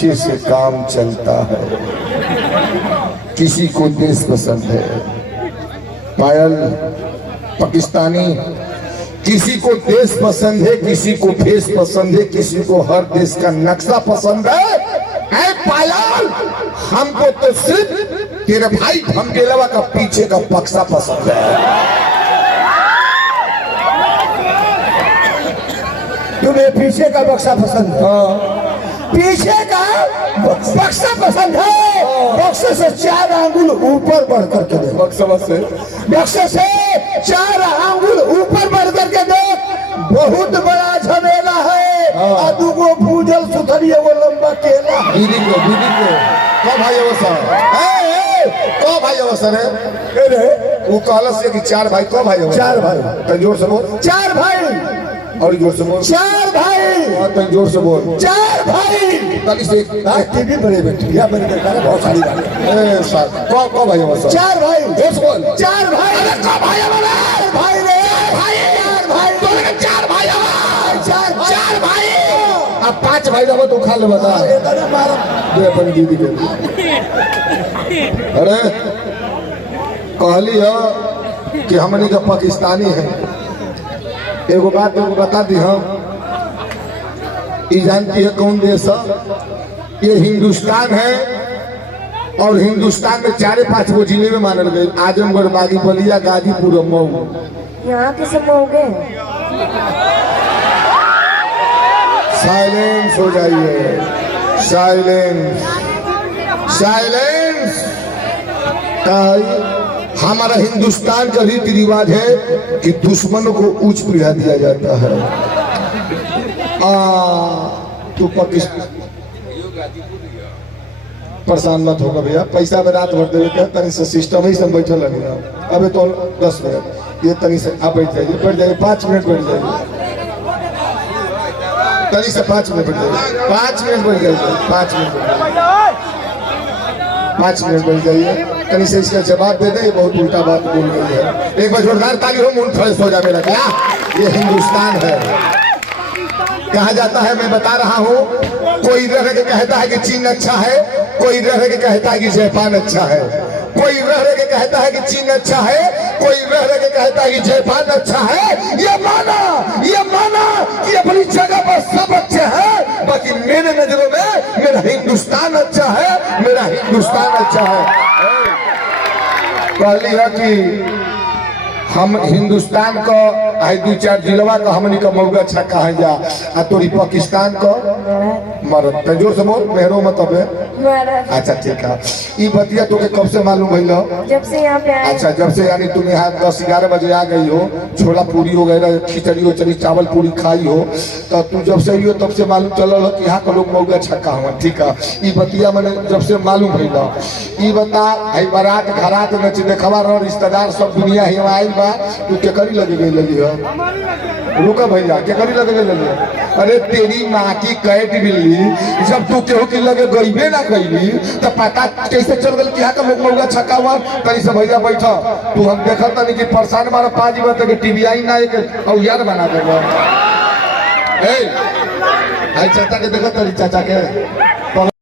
पीछे से काम चलता है। किसी को देश पसंद है, पायल पाकिस्तानी, किसी को देश पसंद है, किसी को भेष पसंद है, किसी को हर देश का नक्शा पसंद है। ऐ पायल, हमको तो सिर्फ तेरे भाई धमकेलवा का पीछे का बक्सा पसंद है। तुम्हें पीछे का बक्सा पसंद है? पीछे का बक्सा पसंद है। बक्से से 4 आंगुल ऊपर बढ़ करके दे। बक्से से 4 आंगुल ऊपर बढ़ करके दे। बहुत बड़ा झमेला है। दुगो भूजल सुथरी वो लंबा केला। दीदी को कब भाई अवसर कब भाई अवसर है? वो कहलस कि 4 भाई कब भाई अवसर? 4 भाई। तो जोर से बोल। 4 भाई। और जोर से बोल। 4 भाई। तो जोर से बोल। 4 भाई। तभी से टीवी बड़े बैठी या बड़े देखा बहुत सारी बात। कब भाई अवसर? 4 भाई। जोर से बोल। 4 भाई। अरे कब भाई अवसर? भाई रे भाई 4 भाई। तो 4 भाई अवसर। 4 भाई। अब 5 भाई जब तो खा ले बता दे अपन दीदी को। अरे कहली है कि हमनी का पाकिस्तानी है। एगो बात बता दी हम, ये जानती है कौन देश है? ये हिंदुस्तान है। और हिंदुस्तान में 4-5 गो जिले में मानल गए। आजमगढ़, बागी, बलिया, गाजीपुर और मऊ। यहाँ के सब हो गए। साइलेंस हो जाइए, साइलेंस साइलेंस। हमारा हिंदुस्तान का रीति रिवाज है कि दुश्मनों को उच्च पीढ़ा दिया जाता है। तू पाकिस्तान परेशान मत होगा भैया, पैसा में रात भर देवे क्या तनी से सिस्टम ही सब बैठल लगे। अबे तो 10 मिनट ये तनी से आप बैठ जाइए, बैठ जाइए 5 मिनट बैठ जाइए, तनी से 5 मिनट बैठ जाइए, 5 मिनट बैठ जाइए, 5 मिनट 5 मिनट बैठ जाइए। तनी से इसका जवाब दे दे, ये बहुत उल्टा बात बोल रही है। एक बार जोरदार ताली हो, मूड फ्रेश हो जाए मेरा। क्या ये हिंदुस्तान है? कहा जाता है, मैं बता रहा हूँ, कोई रह के कहता है कि चीन अच्छा है, कोई रह के कहता है कि जापान अच्छा है, कोई रह के कहता है कि चीन अच्छा है, कोई रह के कहता है कि जापान अच्छा है। ये माना कि अपनी जगह पर सब अच्छे हैं, बाकी मेरे नजरों में मेरा हिंदुस्तान अच्छा है, मेरा हिंदुस्तान अच्छा है। कहली है कि हम हिंदुस्तान को आई 2-4 जिलवा का हमनी का मौगा छक्का है जा, आ तोरी पाकिस्तान को मरद। जोर से बोल, मेहरो मतलब है। अच्छा ठीक है। ये बतिया तो के कब से मालूम भइल? जब से यहाँ पे आए। अच्छा, जब से यानी तुम यहाँ 10-11 बजे आ गई हो, छोला पूरी वगैरह, खिचड़ी उचड़ी, चावल पूरी खाई हो, तो तू जब से आई हो तब से मालूम चलल कि यहाँ का लोग मौगा छक्का हुआ। ठीक है, ये बतिया मैंने जब से मालूम भइल। ये बता, बारात घरात नच देखवा रह, रिश्तेदार सब दुनिया ही आयल बा, तू के करी लगे गई लगी हो? रुका भैया, के करी लगे गई लगी? अरे तेरी माँ की कैट बिल्ली, जब तू केहू के लगे गईबे ना कैली तो पता कैसे चल गल कि यहाँ का लोग मौगा छक्का हुआ? कहीं से भैया बैठा, तू हम देखा था नहीं कि परेशान मारा 5 बजे तक टीवी आई ना एक और यार बना दे। चाचा के देखा तारी चाचा के